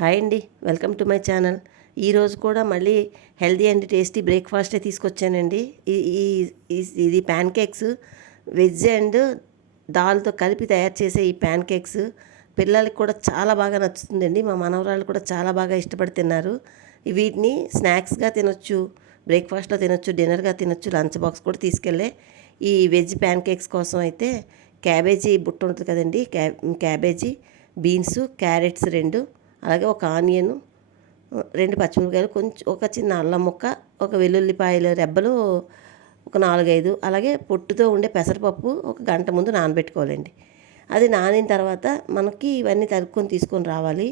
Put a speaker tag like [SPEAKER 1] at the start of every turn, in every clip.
[SPEAKER 1] Hi అండి welcome to my channel. ఈరోజు కూడా మళ్ళీ హెల్దీ అండ్ టేస్టీ బ్రేక్ఫాస్టే తీసుకొచ్చానండి. ఈ- ఈ ఇది ప్యాన్ కేక్స్ వెజ్ అండ్ దాల్తో కలిపి తయారు చేసే ఈ ప్యాన్ కేక్స్ పిల్లలకి కూడా చాలా బాగా నచ్చుతుందండి. మా మనవరాలు కూడా చాలా బాగా ఇష్టపడి తిన్నారు వీటిని స్నాక్స్గా తినొచ్చు బ్రేక్ఫాస్ట్లో తినొచ్చు డిన్నర్గా తినొచ్చు లంచ్ బాక్స్ కూడా తీసుకెళ్ళే ఈ వెజ్ ప్యాన్ కేక్స్ కోసం అయితే క్యాబేజీ బుట్ట ఉంటుంది కదండి. క్యా క్యాబేజీ బీన్స్ క్యారెట్స్ రెండు అలాగే ఒక ఆనియన్ రెండు పచ్చిమిరపకాయలు కొంచెం ఒక చిన్న అల్లం ముక్క ఒక వెల్లుల్లిపాయలు రెబ్బలు ఒక నాలుగైదు అలాగే పొట్టుతో ఉండే పెసరపప్పు ఒక గంట ముందు నానబెట్టుకోవాలండి. అది నానిన తర్వాత మనకి ఇవన్నీ తరుక్కొని తీసుకొని రావాలి.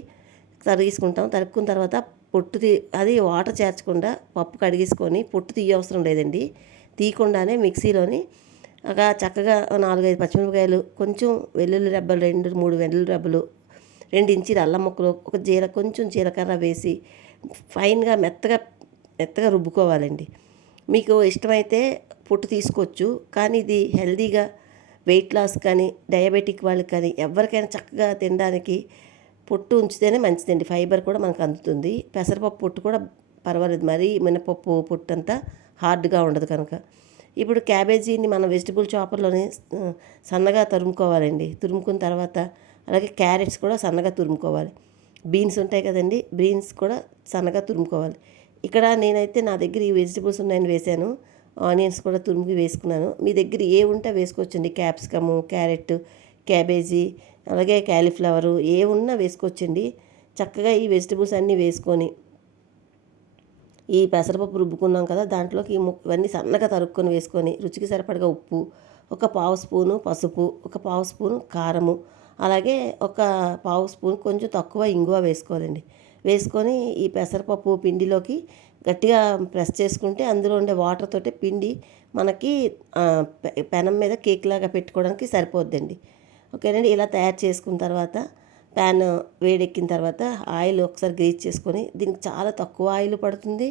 [SPEAKER 1] తరిగేసుకుంటాం. తరుక్కున్న తర్వాత పొట్టు తీ అది వాటర్ చేర్చకుండా పప్పు కడిగేసుకొని పొట్టు తీయవసరం లేదండి. తీయకుండానే మిక్సీలోని ఒక చక్కగా నాలుగైదు పచ్చిమిరపకాయలు కొంచెం వెల్లుల్లి రెబ్బలు రెండు మూడు వెల్లుల్లి రెబ్బలు రెండు ఇంచీల అల్లం ముక్కలు ఒక జీర కొంచెం జీలకర్ర వేసి ఫైన్గా మెత్తగా మెత్తగా రుబ్బుకోవాలండి. మీకు ఇష్టమైతే పొట్టు తీసుకోవచ్చు కానీ ఇది హెల్దీగా వెయిట్ లాస్ కానీ డయాబెటిక్ వాళ్ళకి కానీ ఎవరికైనా చక్కగా తినడానికి పొట్టు ఉంచితేనే మంచిదండి. ఫైబర్ కూడా మనకు అందుతుంది. పెసరపప్పు పొట్టు కూడా పర్వాలేదు. మరీ మినపప్పు పొట్టు అంతా హార్డ్గా ఉండదు కనుక. ఇప్పుడు క్యాబేజీని మనం వెజిటబుల్ చాపర్లోనే సన్నగా తురుముకోవాలండి. తురుముకున్న తర్వాత అలాగే క్యారెట్స్ కూడా సన్నగా తురుముకోవాలి. బీన్స్ ఉంటాయి కదండి బీన్స్ కూడా సన్నగా తురుముకోవాలి. ఇక్కడ నేనైతే నా దగ్గర ఈ వెజిటబుల్స్ ఉన్నాయని వేశాను. ఆనియన్స్ కూడా తురుముకి వేసుకున్నాను. మీ దగ్గర ఏ ఉంటే వేసుకోవచ్చండి? క్యాప్సికము క్యారెట్ క్యాబేజీ అలాగే క్యాలీఫ్లవరు ఏ ఉన్నా వేసుకోవచ్చండి. చక్కగా ఈ వెజిటబుల్స్ అన్నీ వేసుకొని ఈ పెసరపప్పు రుబ్బుకున్నాం కదా దాంట్లోకి ము- ఇవన్నీ సన్నగా తరుక్కొని వేసుకొని రుచికి సరిపడగా ఉప్పు ఒక పావు స్పూను పసుపు ఒక పావు స్పూను కారము అలాగే ఒక పావు స్పూన్ కొంచెం తక్కువ ఇంగువ వేసుకోవాలండి. వేసుకొని ఈ పెసరపప్పు పిండిలోకి గట్టిగా ప్రెస్ చేసుకుంటే అందులో ఉండే వాటర్ తోటి పిండి మనకి పెనం మీద కేక్ లాగా పెట్టుకోవడానికి సరిపోద్దండి. ఓకేనండి ఇలా తయారు చేసుకున్న తర్వాత ప్యాన్ వేడెక్కిన తర్వాత ఆయిల్ ఒకసారి గ్రీజ్ చేసుకొని దీనికి చాలా తక్కువ ఆయిల్ పడుతుంది.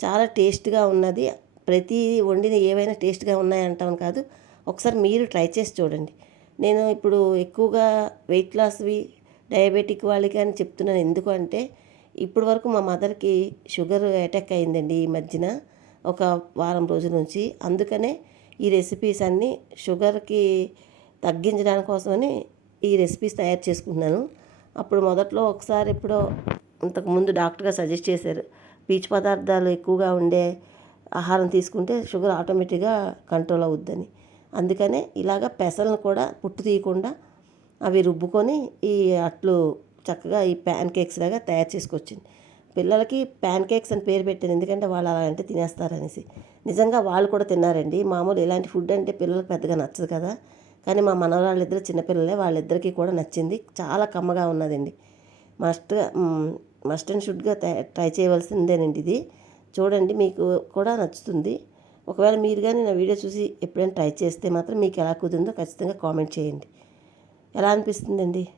[SPEAKER 1] చాలా టేస్ట్గా ఉన్నది. ప్రతి వండిన ఏవైనా టేస్ట్గా ఉన్నాయంటాం కాదు. ఒకసారి మీరు ట్రై చేసి చూడండి. నేను ఇప్పుడు ఎక్కువగా వెయిట్ లాస్వి డయాబెటిక్ వాళ్ళకి అని చెప్తున్నాను. ఎందుకు అంటే ఇప్పటి వరకు మా మదర్కి షుగర్ అటాక్ అయిందండి ఈ మధ్యన ఒక వారం రోజుల నుంచి. అందుకనే ఈ రెసిపీస్ అన్నీ షుగర్కి తగ్గించడానికి కోసమని ఈ రెసిపీస్ తయారు చేసుకుంటున్నాను. అప్పుడు మొదట్లో ఒకసారి ఎప్పుడో అంతకుముందు డాక్టర్గా సజెస్ట్ చేశారు పీచు పదార్థాలు ఎక్కువగా ఉండే ఆహారం తీసుకుంటే షుగర్ ఆటోమేటిక్గా కంట్రోల్ అవుద్దని. అందుకనే ఇలాగ పెసలను కూడా పుట్టు తీయకుండా అవి రుబ్బుకొని ఈ అట్లు చక్కగా ఈ ప్యాన్ కేక్స్ లాగా తయారు చేసుకొచ్చింది. పిల్లలకి ప్యాన్ కేక్స్ అని పేరు పెట్టాను ఎందుకంటే వాళ్ళు అలా అంటే తినేస్తారనేసి. నిజంగా వాళ్ళు కూడా తిన్నారండి. మామూలు ఇలాంటి ఫుడ్ అంటే పిల్లలకు పెద్దగా నచ్చదు కదా. కానీ మా మనవరాళ్ళిద్దరు చిన్నపిల్లలే వాళ్ళిద్దరికీ కూడా నచ్చింది. చాలా కమ్మగా ఉన్నదండి. మస్ట్గా మస్ట్ అండ్ షుడ్గా ట్రై చేయవలసిందేనండి ఇది. చూడండి మీకు కూడా నచ్చుతుంది. ఒకవేళ మీరు కానీ నా వీడియో చూసి ఎప్పుడైనా ట్రై చేస్తే మాత్రం మీకు ఎలా కుదిరిందో ఖచ్చితంగా కామెంట్ చేయండి. ఎలా అనిపిస్తుందండి?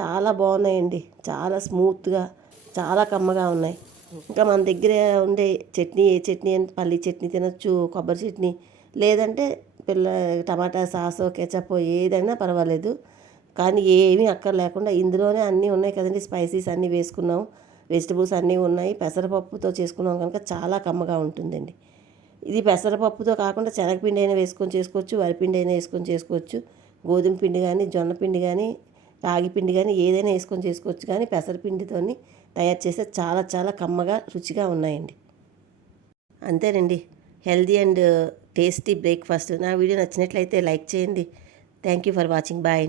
[SPEAKER 1] చాలా బాగున్నాయండి. చాలా స్మూత్గా చాలా కమ్మగా ఉన్నాయి. ఇంకా మన దగ్గర ఉండే చట్నీ ఏ చట్నీ అని పల్లి చట్నీ తినొచ్చు కొబ్బరి చట్నీ. లేదంటే పిల్ల టమాటా సాసో కెచప్ ఏదైనా పర్వాలేదు. కానీ ఏమీ అక్కర్ లేకుండా ఇందులోనే అన్నీ ఉన్నాయి కదండి. స్పైసీస్ అన్నీ వేసుకున్నాం. వెజిటబుల్స్ అన్నీ ఉన్నాయి. పెసరపప్పుతో చేసుకున్నాం కనుక చాలా కమ్మగా ఉంటుందండి. ఇది పెసరపప్పుతో కాకుండా శనగపిండి అయినా వేసుకొని చేసుకోవచ్చు వరిపిండి అయినా వేసుకొని చేసుకోవచ్చు గోధుమ పిండి కానీ జొన్న పిండి కానీ రాగి పిండి కానీ ఏదైనా వేసుకొని చేసుకోవచ్చు. కానీ పెసరపిండితో తయారు చేస్తే చాలా చాలా కమ్మగా రుచిగా ఉన్నాయండి. అంతేనండి. Healthy and tasty breakfast. నా వీడియో నచ్చినట్లయితే లైక్ చేయండి. Thank you for watching. Bye.